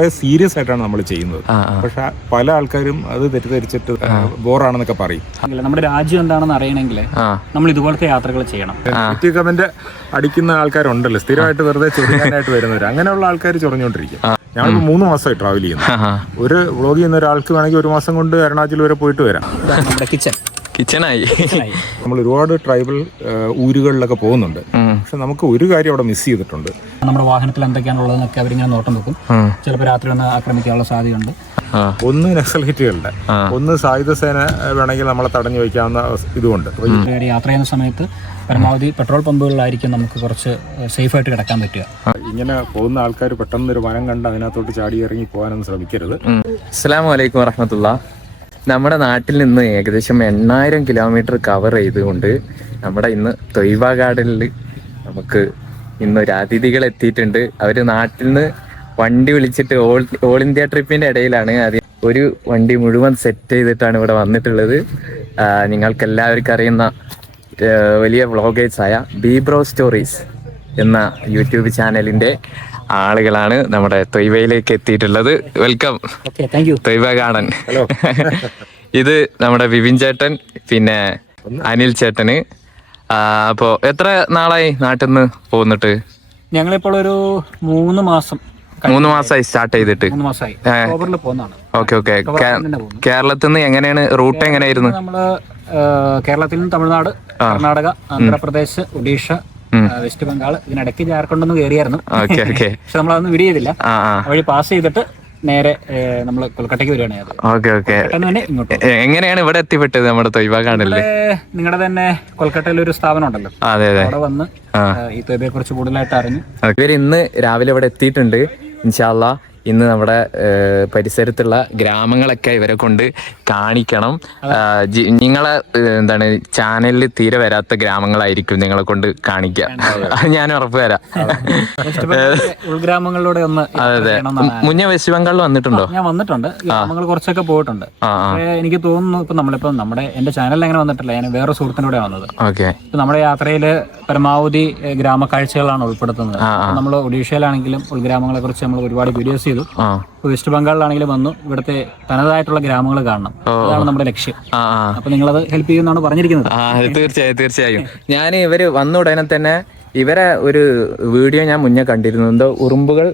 കുറെ സീരിയസ് ആയിട്ടാണ് നമ്മൾ ചെയ്യുന്നത്. പക്ഷെ പല ആൾക്കാരും അത് തെറ്റിദ്ധരിച്ചിട്ട് ബോറാണെന്നൊക്കെ പറയും. നമ്മുടെ രാജ്യം എന്താണെന്ന് അറിയണമെങ്കിൽ നമ്മൾ ഇതുപോലത്തെ യാത്രകൾ ചെയ്യണം. കമന്റ് അടിക്കുന്ന ആൾക്കാരുണ്ടല്ലോ, സ്ഥിരമായിട്ട് വെറുതെ ചൊറിയാനായിട്ട് വരുന്നവർ, അങ്ങനെയുള്ള ആൾക്കാർ ചൊറിഞ്ഞുകൊണ്ടിരിക്കും. ഞാനിപ്പോൾ 3 മാസമായി ട്രാവൽ ചെയ്യുന്നു. ഒരു വ്ളോഗ് ചെയ്യുന്ന ഒരാൾക്ക് വേണമെങ്കിൽ 1 മാസം കൊണ്ട് അരുണാചൽ വരെ പോയിട്ട് വരാം. നമ്മുടെ കിച്ചണായി. നമ്മൾ ഒരുപാട് ട്രൈബൽ ഊരുകളിലൊക്കെ പോകുന്നുണ്ട്. പക്ഷെ നമുക്ക് ഒരു കാര്യം അവിടെ മിസ് ചെയ്തിട്ടുണ്ട്. നമ്മുടെ വാഹനത്തിൽ എന്തൊക്കെയാണുള്ളതെന്നൊക്കെ അവരിങ്ങനെ നോട്ടം വെക്കും. ചിലപ്പോൾ രാത്രി വന്ന് ആക്രമിക്കാനുള്ള സാധ്യതയുണ്ട്. ഒന്ന് നക്സലൈറ്റുകളുടെ, ഒന്ന് സായുധ സേന വേണമെങ്കിൽ നമ്മളെ തടഞ്ഞു വയ്ക്കാവുന്ന ഇതുകൊണ്ട്. യാത്ര ചെയ്യുന്ന സമയത്ത് പരമാവധി പെട്രോൾ പമ്പുകളിലായിരിക്കും നമുക്ക് കുറച്ച് സേഫായിട്ട് കിടക്കാൻ പറ്റുക. ഇങ്ങനെ പോകുന്ന ആൾക്കാർ പെട്ടെന്നൊരു വനം കണ്ട് അതിനകത്തോട്ട് ചാടി ഇറങ്ങി പോകാനൊന്നും ശ്രമിക്കരുത്. അസ്സലാമു അലൈക്കും വറഹ്മത്തുള്ളാഹ്. നമ്മുടെ നാട്ടിൽ നിന്ന് ഏകദേശം 8000 കിലോമീറ്റർ കവർ ചെയ്തുകൊണ്ട് നമ്മുടെ ഇന്ന് തൊയ്ബ ഗാർഡനിൽ നമുക്ക് ഇന്നൊരു അതിഥികൾ എത്തിയിട്ടുണ്ട്. അവര് നാട്ടിൽ നിന്ന് വണ്ടി വിളിച്ചിട്ട് ഓൾ ഇന്ത്യ ട്രിപ്പിന്റെ ഇടയിലാണ് ഒരു വണ്ടി മുഴുവൻ സെറ്റ് ചെയ്തിട്ടാണ് ഇവിടെ വന്നിട്ടുള്ളത്. നിങ്ങൾക്ക് എല്ലാവർക്കും അറിയുന്ന വലിയ വ്ളോഗേഴ്സായ ബീബ്രോ സ്റ്റോറീസ് എന്ന യൂട്യൂബ് ചാനലിന്റെ ആളുകളാണ് നമ്മുടെ തൊയ്ബയിലേക്ക് എത്തിയിട്ടുള്ളത്. Welcome Taiba garden. ഇത് നമ്മുടെ വിപിൻ ചേട്ടൻ, പിന്നെ അനിൽ ചേട്ടന്. അപ്പോ എത്ര നാളായി നാട്ടിൽ നിന്ന് പോന്നിട്ട്? ഞങ്ങളിപ്പോൾ ഒരു 3 മാസമായി സ്റ്റാർട്ട് ചെയ്തിട്ട്. Okay okay. കേരളത്തിൽ നിന്ന് എങ്ങനെയാണ് റൂട്ട്? എങ്ങനെയായിരുന്നു? നമ്മള് കേരളത്തിൽ നിന്ന് തമിഴ്നാട്, കർണാടക, ആന്ധ്രാപ്രദേശ്, ഒഡീഷ, വെസ്റ്റ് ബംഗാൾ, ഇതിനിടയ്ക്ക് ജാർഖണ്ഡൊന്നും കയറിയായിരുന്നു. പക്ഷെ നമ്മളതൊന്നും വീഡിയോ ചെയ്തില്ല. വഴി പാസ് ചെയ്തിട്ട് നേരെ നമ്മൾ കൊൽക്കട്ടയ്ക്ക് വരികയാണ്. എങ്ങനെയാണ് ഇവിടെ എത്തിപ്പെട്ടത്? നമ്മുടെ തൊയ്ബ ഗാർഡനില് നിങ്ങളുടെ തന്നെ കൊൽക്കട്ടയിൽ ഒരു സ്ഥാപനം ഉണ്ടല്ലോ, അവിടെ വന്ന് ഈ തൊയ്ബയെ കുറിച്ച് കൂടുതലായിട്ട് അറിഞ്ഞു. ഇവർ ഇന്ന് രാവിലെ ഇവിടെ എത്തിയിട്ടുണ്ട്. ഇൻഷാ അല്ലാഹ് ഇന്ന് നമ്മുടെ പരിസരത്തുള്ള ഗ്രാമങ്ങളൊക്കെ ഇവരെ കൊണ്ട് കാണിക്കണം. നിങ്ങളെ എന്താണ് ചാനലിൽ തീരെ വരാത്ത ഗ്രാമങ്ങളായിരിക്കും നിങ്ങളെ കൊണ്ട് കാണിക്കുക. ഞാൻ ഉറപ്പ് തരാം. ഉൾഗ്രാമങ്ങളിലൂടെ ഒന്ന്. അതെ, മുന്നേ വെസ്റ്റ് ബംഗാളിൽ വന്നിട്ടുണ്ടോ? ഞാൻ വന്നിട്ടുണ്ട്, ഗ്രാമങ്ങൾ കുറച്ചൊക്കെ പോയിട്ടുണ്ട്. എനിക്ക് തോന്നുന്നു ഇപ്പൊ എന്റെ ചാനലിൽ അങ്ങനെ വന്നിട്ടില്ല, ഞാൻ വേറെ സുഹൃത്തിനൂടെ വന്നത്. നമ്മുടെ യാത്രയില് പരമാവധി ഗ്രാമക്കാഴ്ചകളാണ് ഉൾപ്പെടുത്തുന്നത്. നമ്മൾ ഒഡീഷയിലാണെങ്കിലും ഉൾഗ്രാമങ്ങളെ കുറിച്ച് നമ്മൾ ഒരുപാട് വീഡിയോസ് ചെയ്തു. വെസ്റ്റ് ബംഗാളിലാണെങ്കിലും വന്നു ഇവിടുത്തെ തനതായിട്ടുള്ള ഗ്രാമങ്ങൾ കാണണം, അതാണ് നമ്മുടെ ലക്ഷ്യം. അപ്പൊ നിങ്ങളത് ഹെൽപ്പ് ചെയ്യുമെന്നാണ് പറഞ്ഞിരിക്കുന്നത്. തീർച്ചയായും. ഞാൻ ഇവര് വന്ന ഉടനെ തന്നെ ഇവരെ ഒരു വീഡിയോ ഞാൻ മുന്നേ കണ്ടിരുന്നു. എന്തോ ഉറുമ്പുകൾ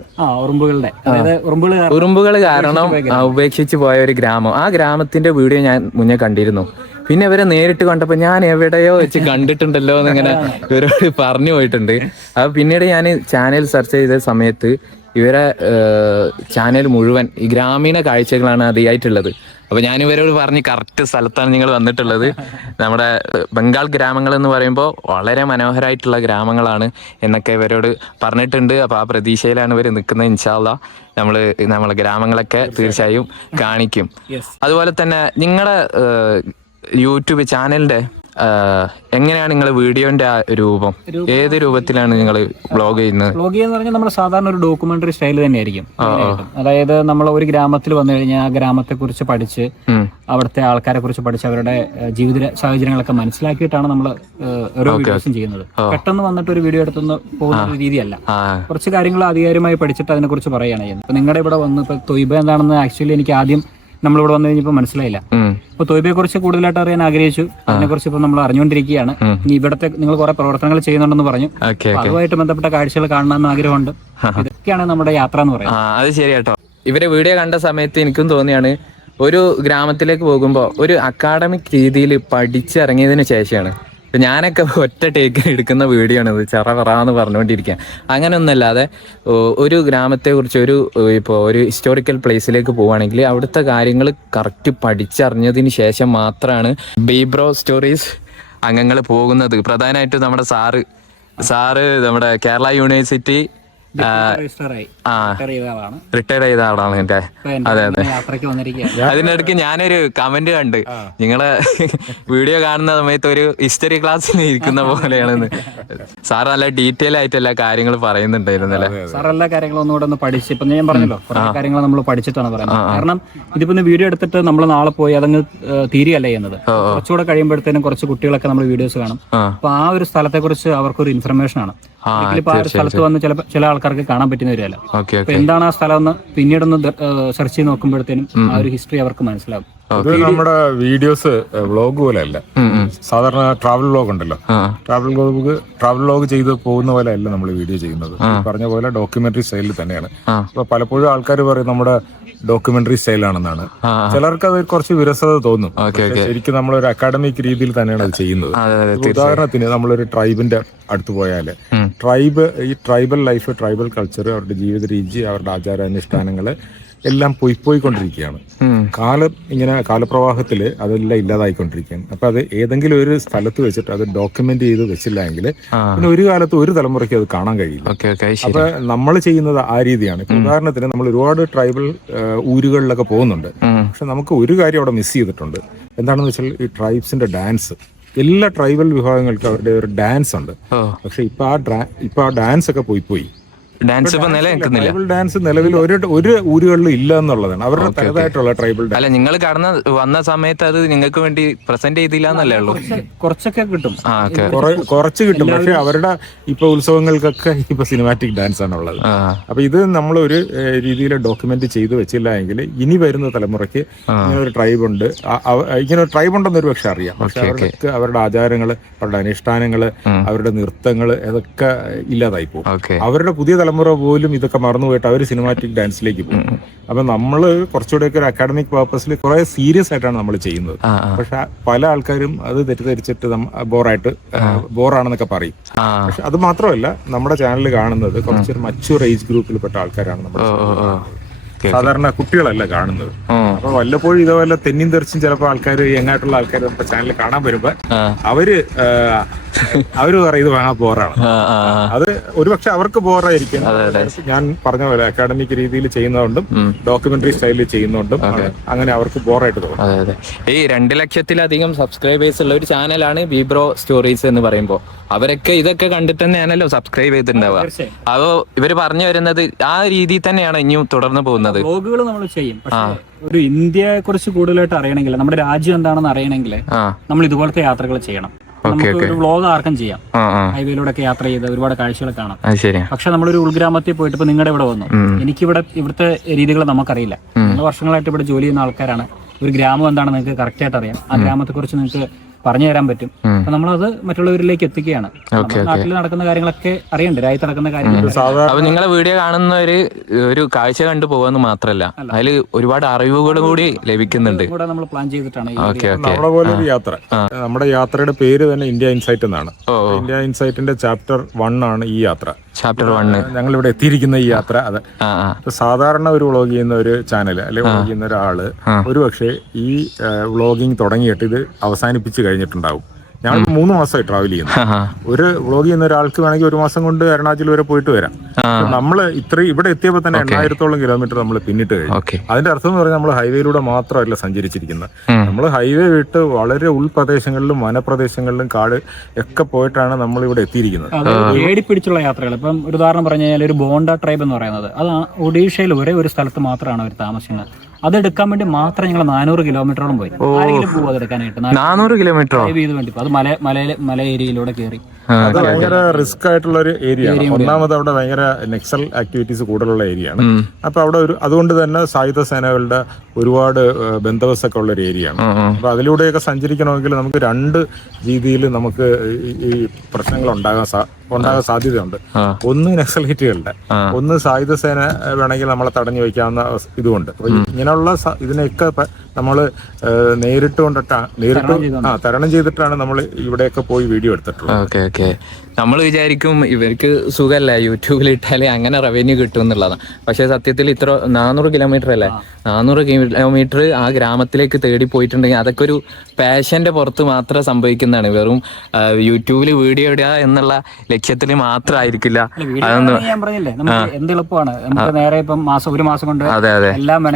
കാരണം ഉപേക്ഷിച്ച് പോയ ഒരു ഗ്രാമം. ആ ഗ്രാമത്തിന്റെ വീഡിയോ ഞാൻ മുന്നേ കണ്ടിരുന്നു. പിന്നെ ഇവരെ നേരിട്ട് കണ്ടപ്പോ ഞാൻ എവിടെയോ വെച്ച് കണ്ടിട്ടുണ്ടല്ലോ എന്നിങ്ങനെ ഇവരോട് പറഞ്ഞു പോയിട്ടുണ്ട്. അപ്പൊ പിന്നീട് ഞാൻ ചാനൽ സെർച്ച് ചെയ്ത സമയത്ത് ഇവരെ ചാനൽ മുഴുവൻ ഈ ഗ്രാമീണ കാഴ്ചകളാണ് അധികമായിട്ടുള്ളത്. അപ്പൊ ഞാൻ ഇവരോട് പറഞ്ഞ് കറക്റ്റ് സ്ഥലത്താണ് നിങ്ങൾ വന്നിട്ടുള്ളത്. നമ്മുടെ ബംഗാൾ ഗ്രാമങ്ങൾ എന്ന് പറയുമ്പോൾ വളരെ മനോഹരമായിട്ടുള്ള ഗ്രാമങ്ങളാണ് എന്നൊക്കെ ഇവരോട് പറഞ്ഞിട്ടുണ്ട്. അപ്പൊ ആ പ്രതീക്ഷയിലാണ് ഇവർ നിൽക്കുന്നത്. ഇൻഷാ അല്ലാഹ് നമ്മളെ ഗ്രാമങ്ങളൊക്കെ തീർച്ചയായും കാണിക്കും. അതുപോലെ തന്നെ നിങ്ങളുടെ യൂട്യൂബ് ചാനലിന്റെ എങ്ങനെയാണ് നിങ്ങൾ വീഡിയോന്റെ രൂപം? ഏത് രൂപത്തിലാണ് നിങ്ങൾ വ്ളോഗ് ചെയ്യുന്നത്? വ്ളോഗ് എന്ന് പറഞ്ഞാൽ നമ്മൾ സാധാരണ ഒരു ഡോക്യുമെന്ററി സ്റ്റൈൽ തന്നെയായിരിക്കും. അതായത് നമ്മൾ ഒരു ഗ്രാമത്തിൽ വന്നു കഴിഞ്ഞാൽ ആ ഗ്രാമത്തെ കുറിച്ച് പഠിച്ച് അവിടുത്തെ ആൾക്കാരെ കുറിച്ച് പഠിച്ച് അവരുടെ ജീവിത സാഹചര്യങ്ങളൊക്കെ മനസ്സിലാക്കിയിട്ടാണ് നമ്മൾ ഓരോ വീഡിയോസും ചെയ്യുന്നത്. പെട്ടെന്ന് വന്നിട്ട് ഒരു വീഡിയോ എടുത്തുന്ന പോകുന്ന ഒരു രീതിയല്ല. കുറച്ച് കാര്യങ്ങൾ ആധികാരികമായി പഠിച്ചിട്ട് അതിനെ കുറിച്ച് പറയുകയാണ് ചെയ്യുന്നത്. ഇപ്പൊ നിങ്ങളുടെ ഇവിടെ വന്ന് ഇപ്പൊ തൊയ്ബ എന്താണെന്ന് ആക്ച്വലി എനിക്ക് ആദ്യം നമ്മളിവിടെ വന്നു കഴിഞ്ഞപ്പോൾ മനസ്സിലായില്ല. ഇപ്പൊ തൊയ്ബയെ കുറിച്ച് കൂടുതലായിട്ട് അറിയാൻ ആഗ്രഹിച്ചു. അതിനെ കുറിച്ച് ഇപ്പൊ നമ്മൾ അറിഞ്ഞുകൊണ്ടിരിക്കുകയാണ്. ഇനി ഇവിടത്തെ നിങ്ങൾ കുറെ പ്രവർത്തനങ്ങൾ ചെയ്യുന്നുണ്ടെന്ന് പറഞ്ഞു. അതുമായിട്ട് ബന്ധപ്പെട്ട കാഴ്ചകൾ കാണണമെന്ന് ആഗ്രഹമുണ്ട്. ഇതൊക്കെയാണ് നമ്മുടെ യാത്ര എന്ന് പറയുന്നത്. അത് ശരി കേട്ടോ. ഇവരെ വീഡിയോ കണ്ട സമയത്ത് എനിക്കും തോന്നിയാണ്, ഒരു ഗ്രാമത്തിലേക്ക് പോകുമ്പോൾ ഒരു അക്കാഡമിക് രീതിയിൽ പഠിച്ചിറങ്ങിയതിനു ശേഷമാണ്. ഞാനൊക്കെ ഒറ്റ ടേക്ക് എടുക്കുന്ന വീഡിയോ ആണ് ഇത്. ചറവറാന്ന് പറഞ്ഞുകൊണ്ടിരിക്കുക. അങ്ങനെയൊന്നല്ലാതെ ഒരു ഗ്രാമത്തെ കുറിച്ച് ഇപ്പോൾ ഒരു ഹിസ്റ്റോറിക്കൽ പ്ലേസിലേക്ക് പോവുകയാണെങ്കിൽ അവിടുത്തെ കാര്യങ്ങൾ കറക്റ്റ് പഠിച്ചറിഞ്ഞതിന് ശേഷം മാത്രമാണ് ബീബ്രോ സ്റ്റോറീസ് അംഗങ്ങൾ പോകുന്നത്. പ്രധാനമായിട്ടും നമ്മുടെ സാറ് നമ്മുടെ കേരള യൂണിവേഴ്സിറ്റി റിട്ടയർ ചെയ്ത ആളാണ് എന്റെ. അതെ അതെ. അതിനിടയ്ക്ക് ഞാനൊരു കമന്റ് കണ്ട്, നിങ്ങളെ വീഡിയോ കാണുന്ന സമയത്ത് ഒരു ഹിസ്റ്ററി ക്ലാസ്സിൽ ഇരിക്കുന്ന പോലെയാണെന്ന്. സാർ നല്ല ഡീറ്റെയിൽ ആയിട്ട് എല്ലാ കാര്യങ്ങളും പറയുന്നുണ്ടായിരുന്നല്ലേ? സാർ എല്ലാ കാര്യങ്ങളും ഒന്നുകൂടെ ഒന്ന് പഠിച്ച്, ഇപ്പൊ ഞാൻ പറഞ്ഞല്ലോ കുറേ കാര്യങ്ങൾ നമ്മൾ പഠിച്ചിട്ടാണ് പറയുന്നത്. കാരണം ഇതിപ്പോ വീഡിയോ എടുത്തിട്ട് നമ്മൾ നാളെ പോയി അതങ്ങ് തീരുകയല്ല ചെയ്യുന്നത്. കുറച്ചുകൂടെ കഴിയുമ്പോഴത്തേനും കുറച്ച് കുട്ടികളൊക്കെ നമ്മൾ വീഡിയോസ് കാണും. അപ്പൊ ആ ഒരു സ്ഥലത്തെ കുറിച്ച് അവർക്കൊരു ഇൻഫർമേഷൻ ആണ്. ഒരിക്കലും ആ ഒരു സ്ഥലത്ത് വന്ന് ചില ആൾക്കാർക്ക് കാണാൻ പറ്റുന്ന വരില്ല. ഓക്കെ അപ്പൊ എന്താണ് ആ സ്ഥലം എന്ന് പിന്നീടൊന്ന് സെർച്ച് ചെയ്ത് നോക്കുമ്പോഴത്തേനും ആ ഒരു ഹിസ്റ്ററി അവർക്ക് മനസ്സിലാവും. ഇത് നമ്മുടെ വീഡിയോസ് വ്ളോഗ് പോലെ അല്ല. സാധാരണ ട്രാവൽ വ്ളോഗ് ഉണ്ടല്ലോ, ട്രാവൽ വ്ളോഗ് ചെയ്ത് പോകുന്ന പോലെ അല്ല നമ്മൾ വീഡിയോ ചെയ്യുന്നത്. പറഞ്ഞ പോലെ ഡോക്യുമെന്ററി സ്റ്റൈലിൽ തന്നെയാണ്. അപ്പൊ പലപ്പോഴും ആൾക്കാർ പറയും നമ്മുടെ ഡോക്യുമെന്ററി സ്റ്റൈലാണെന്നാണ്. ചിലർക്ക് അത് കുറച്ച് വിരസത തോന്നും. ശരിക്കും നമ്മളൊരു അക്കാഡമിക് രീതിയിൽ തന്നെയാണ് അത് ചെയ്യുന്നത്. ഉദാഹരണത്തിന് നമ്മളൊരു ട്രൈബിന്റെ അടുത്ത് പോയാല് ഈ ട്രൈബൽ ലൈഫ്, ട്രൈബൽ കൾച്ചർ, അവരുടെ ജീവിത രീതി, അവരുടെ ആചാരാനുഷ്ഠാനങ്ങള് എല്ലാം പോയിക്കൊണ്ടിരിക്കുകയാണ്. കാലപ്രവാഹത്തില് അതെല്ലാം ഇല്ലാതായിക്കൊണ്ടിരിക്കുകയാണ്. അപ്പൊ അത് ഏതെങ്കിലും ഒരു സ്ഥലത്ത് വെച്ചിട്ട് അത് ഡോക്യുമെന്റ് ചെയ്ത് വെച്ചില്ല എങ്കിൽ പിന്നെ ഒരു കാലത്ത് ഒരു തലമുറയ്ക്ക് അത് കാണാൻ കഴിയില്ല. അപ്പൊ നമ്മൾ ചെയ്യുന്നത് ആ രീതിയാണ്. ഉദാഹരണത്തിന് നമ്മൾ ഒരുപാട് ട്രൈബൽ ഊരുകളിലൊക്കെ പോകുന്നുണ്ട്. പക്ഷെ നമുക്ക് ഒരു കാര്യം അവിടെ മിസ് ചെയ്തിട്ടുണ്ട്. എന്താണെന്ന് വെച്ചാൽ ഈ ട്രൈബ്സിന്റെ ഡാൻസ്. എല്ലാ ട്രൈബൽ വിഭാഗങ്ങൾക്കും അവരുടെ ഒരു ഡാൻസ് ഉണ്ട്. പക്ഷെ ഇപ്പൊ ആ ഡാൻസ് ഒക്കെ പോയി ട്രൈബൽ ഡാൻസ് നിലവിൽ ഒരു ഊരുകളിലും ഇല്ല എന്നുള്ളതാണ്. അവരുടെ തനതായിട്ടുള്ള ട്രൈബൽ ഡാൻസ്. അല്ല, നിങ്ങൾ വന്ന സമയത്ത് അത് നിങ്ങൾക്ക് വേണ്ടി പ്രസന്റ് ചെയ്തില്ല എന്നല്ലേ ഉള്ളൂ? കുറച്ചൊക്കെ കിട്ടും, കുറച്ച് കിട്ടും. പക്ഷെ അവരുടെ ഇപ്പൊ ഉത്സവങ്ങൾക്കൊക്കെ ഇപ്പൊ സിനിമാറ്റിക് ഡാൻസ് ആണ് ഉള്ളത്. അപ്പൊ ഇത് നമ്മൾ ഒരു രീതിയിൽ ഡോക്യുമെന്റ് ചെയ്ത് വെച്ചില്ല എങ്കിൽ ഇനി വരുന്ന തലമുറയ്ക്ക് ഇങ്ങനെ ഒരു ട്രൈബ് ഉണ്ട്, ഇങ്ങനെ ഒരു ട്രൈബ് ഉണ്ടെന്നൊരു പക്ഷെ അറിയാം. പക്ഷെ അവർക്ക് അവരുടെ ആചാരങ്ങള്, അവരുടെ അനുഷ്ഠാനങ്ങള്, അവരുടെ നൃത്തങ്ങള് ഇതൊക്കെ ഇല്ലാതായി പോകും. അവരുടെ പുതിയ തലമുറ പോലും ഇതൊക്കെ മറന്നുപോയിട്ട് അവർ സിനിമാറ്റിക് ഡാൻസിലേക്ക് പോകും. അപ്പൊ നമ്മള് കുറച്ചുകൂടെയൊക്കെ ഒരു അക്കാഡമിക് പർപ്പസിൽ കുറെ സീരിയസ് ആയിട്ടാണ് നമ്മൾ ചെയ്യുന്നത്. പക്ഷെ പല ആൾക്കാരും അത് തെറ്റിദ്ധരിച്ചിട്ട് ബോറാണെന്നൊക്കെ പറയും. പക്ഷെ അത് മാത്രമല്ല, നമ്മുടെ ചാനൽ കാണുന്നത് കുറച്ചൊരു മച്യൂർ ഏജ് ഗ്രൂപ്പിൽപ്പെട്ട ആൾക്കാരാണ് നമ്മുടെ സാധാരണ കുട്ടികളല്ല കാണുന്നത്. അപ്പൊ വല്ലപ്പോഴും ഇതേപോലെ തെന്നിയും തെറിച്ചും ചിലപ്പോൾ ആൾക്കാർ യങ്ങായിട്ടുള്ള ആൾക്കാർ നമ്മുടെ ചാനൽ കാണാൻ വരുമ്പോ അവര് പറയും ഇത് വേണ ബോറാണ്. അത് ഒരുപക്ഷെ അവർക്ക് ബോറായിരിക്കും. ഞാൻ പറഞ്ഞ പോലെ അക്കാഡമിക് രീതിയിൽ ചെയ്യുന്നതുകൊണ്ടും ഡോക്യുമെന്ററി സ്റ്റൈലിൽ ചെയ്യുന്നതുകൊണ്ടും അങ്ങനെ അവർക്ക് ബോറായിട്ട് തോന്നും. ഈ 2 ലക്ഷത്തിലധികം സബ്സ്ക്രൈബേഴ്സ് ഉള്ള ഒരു ചാനലാണ് ബീബ്രോ സ്റ്റോറീസ് എന്ന് പറയുമ്പോൾ അവരൊക്കെ ഇതൊക്കെ കണ്ടിട്ട് തന്നെയാണല്ലോ സബ്സ്ക്രൈബ് ചെയ്തിട്ടുണ്ടാവുക. അപ്പൊ ഇവര് പറഞ്ഞു വരുന്നത് ആ രീതിയിൽ തന്നെയാണ് ഇനിയും തുടർന്ന് പോകുന്നത്. വ്ളോഗുകൾ നമ്മൾ ചെയ്യും. ഒരു ഇന്ത്യയെ കുറിച്ച് കൂടുതലായിട്ട് അറിയണമെങ്കിൽ, നമ്മുടെ രാജ്യം എന്താണെന്ന് അറിയണമെങ്കിൽ നമ്മൾ ഇതുപോലത്തെ യാത്രകൾ ചെയ്യണം. നമുക്ക് ഒരു വ്ളോഗ് ആർക്കും ചെയ്യാം, ഹൈവേയിലൂടെ ഒക്കെ യാത്ര ചെയ്ത് ഒരുപാട് കാഴ്ചകൾ കാണാം. പക്ഷെ നമ്മളൊരു ഉൾഗ്രാമത്തിൽ പോയിട്ട് ഇപ്പൊ നിങ്ങളുടെ ഇവിടെ വന്നു, ഇവിടുത്തെ രീതികൾ നമുക്കറിയില്ല. നിങ്ങൾ വർഷങ്ങളായിട്ട് ഇവിടെ ജോലി ചെയ്യുന്ന ആൾക്കാരാണ്. ഒരു ഗ്രാമം എന്താണെന്ന് നിങ്ങൾക്ക് കറക്റ്റ് ആയിട്ട് അറിയാം. ആ ഗ്രാമത്തെ കുറിച്ച് നിങ്ങൾക്ക് പറഞ്ഞു തരാൻ പറ്റും. അപ്പൊ നമ്മളത് മറ്റുള്ളവരിലേക്ക് എത്തിക്കുകയാണ്. നാട്ടിൽ നടക്കുന്ന കാര്യങ്ങളൊക്കെ അറിയണ്ടേ, രാജ്യത്ത് നടക്കുന്ന കാര്യങ്ങൾ. അപ്പൊ നിങ്ങളെ വീഡിയോ കാണുന്ന ഒരു കാഴ്ച കണ്ടു പോവാന്ന് മാത്രല്ല, അതിൽ ഒരുപാട് അറിവുകൾ കൂടി ലഭിക്കുന്നുണ്ട്. നമ്മൾ പ്ലാൻ ചെയ്തിട്ടാണ് നമ്മുടെ പോലെ ഒരു യാത്ര. നമ്മുടെ യാത്രയുടെ പേര് തന്നെ ഇന്ത്യ ഇൻസൈറ്റ് എന്നാണ്. ഇന്ത്യ ഇൻസൈറ്റിന്റെ ചാപ്റ്റർ 1 ആണ് ഈ യാത്ര. ചാപ്റ്റർ 1 ഞങ്ങൾ ഇവിടെ എത്തിയിരിക്കുന്ന ഈ യാത്ര. അത് സാധാരണ ഒരു വ്ളോഗ് ചെയ്യുന്ന ഒരു ചാനൽ അല്ലെങ്കിൽ വ്ളോഗ് ചെയ്യുന്ന ഒരാള് ഒരുപക്ഷെ ഈ വ്ളോഗിങ് തുടങ്ങിയിട്ട് ഇത് അവസാനിപ്പിച്ച് കഴിഞ്ഞിട്ടുണ്ടാവും. ഞാൻ 3 മാസമായി ട്രാവൽ ചെയ്യുന്നു. ഒരു വ്ളോഗ് ചെയ്യുന്ന ഒരാൾക്ക് വേണമെങ്കിൽ 1 മാസം കൊണ്ട് അരുണാചൽ വരെ പോയിട്ട് വരാം. നമ്മള് ഇവിടെ എത്തിയപ്പോ തന്നെ 8000-ഓളം കിലോമീറ്റർ നമ്മൾ പിന്നിട്ട് കഴിഞ്ഞു. അതിന്റെ അർത്ഥം എന്ന് പറഞ്ഞാൽ നമ്മൾ ഹൈവേയിലൂടെ മാത്രമല്ല സഞ്ചരിച്ചിരിക്കുന്നത്. നമ്മൾ ഹൈവേ വിട്ട് വളരെ ഉൾപ്രദേശങ്ങളിലും വനപ്രദേശങ്ങളിലും കാട് ഒക്കെ പോയിട്ടാണ് നമ്മൾ ഇവിടെ എത്തിയിരിക്കുന്നത്. ഏടിപ്പിടിച്ചുള്ള യാത്രകൾ. ഇപ്പം ഒരു ഉദാഹരണം പറഞ്ഞു കഴിഞ്ഞാൽ ഒരു ബോണ്ട ട്രൈബ് എന്ന് പറയുന്നത് അത് ഒഡീഷയിൽ ഒരേ ഒരു സ്ഥലത്ത് മാത്രമാണ് അവർ താമസിക്കുന്നത്. അതെടുക്കാൻ വേണ്ടി മാത്രം ഞങ്ങൾ 400 കിലോമീറ്ററോളം പോയി. ആരെങ്കിലും പോകും അതെടുക്കാനായിട്ട്? 400 കിലോമീറ്റർ ചെയ്ത് വേണ്ടി. അത് മല ഏരിയയിലൂടെ കയറി. അത് ഭയങ്കര റിസ്ക് ആയിട്ടുള്ള ഒരു ഏരിയ ആണ്. ഒന്നാമത് അവിടെ ഭയങ്കര നെക്സൽ ആക്ടിവിറ്റീസ് കൂടുതലുള്ള ഏരിയ ആണ്. അപ്പൊ അവിടെ അതുകൊണ്ട് തന്നെ സായുധ സേനകളുടെ ഒരുപാട് ബന്ദോബസ്തൊക്കെ ഉള്ള ഒരു ഏരിയ ആണ്. അപ്പൊ അതിലൂടെയൊക്കെ സഞ്ചരിക്കണമെങ്കിൽ നമുക്ക് 2 രീതിയിൽ നമുക്ക് ഈ പ്രശ്നങ്ങൾ ഉണ്ടാകാൻ സാധ്യതയുണ്ട്. ഒന്ന് നക്സലൈറ്റുകളുടെ, ഒന്ന് സായുധ സേന വേണമെങ്കിൽ നമ്മളെ തടഞ്ഞു വയ്ക്കാവുന്ന ഇതുകൊണ്ട്. അപ്പൊ ഇങ്ങനെയുള്ള ഇതിനെയൊക്കെ നമ്മൾ തരണം ചെയ്തിട്ടാണ് നമ്മൾ ഇവിടെയൊക്കെ പോയി വീഡിയോ എടുത്തിട്ടുള്ളത്. നമ്മൾ വിചാരിക്കും ഇവർക്ക് സുഖമല്ല, യൂട്യൂബിൽ ഇട്ടാലേ അങ്ങനെ റവന്യൂ കിട്ടും എന്നുള്ളതാണ്. പക്ഷെ സത്യത്തിൽ ഇത്ര 400 കിലോമീറ്റർ അല്ലേ, 400 കിലോമീറ്റർ ആ ഗ്രാമത്തിലേക്ക് തേടി പോയിട്ടുണ്ടെങ്കിൽ അതൊക്കെ ഒരു പാഷന്റെ പുറത്ത് മാത്രം സംഭവിക്കുന്നതാണ്. വെറും യൂട്യൂബിൽ വീഡിയോ ഇടുക എന്നുള്ള ലക്ഷ്യത്തിൽ മാത്രമായിരിക്കില്ല. അതൊന്നും ഞാൻ പറഞ്ഞില്ലേ, എന്ത് എളുപ്പമാണ്. നമുക്ക് നേരെ ഇപ്പം ഒരു മാസം കൊണ്ട് എല്ലാം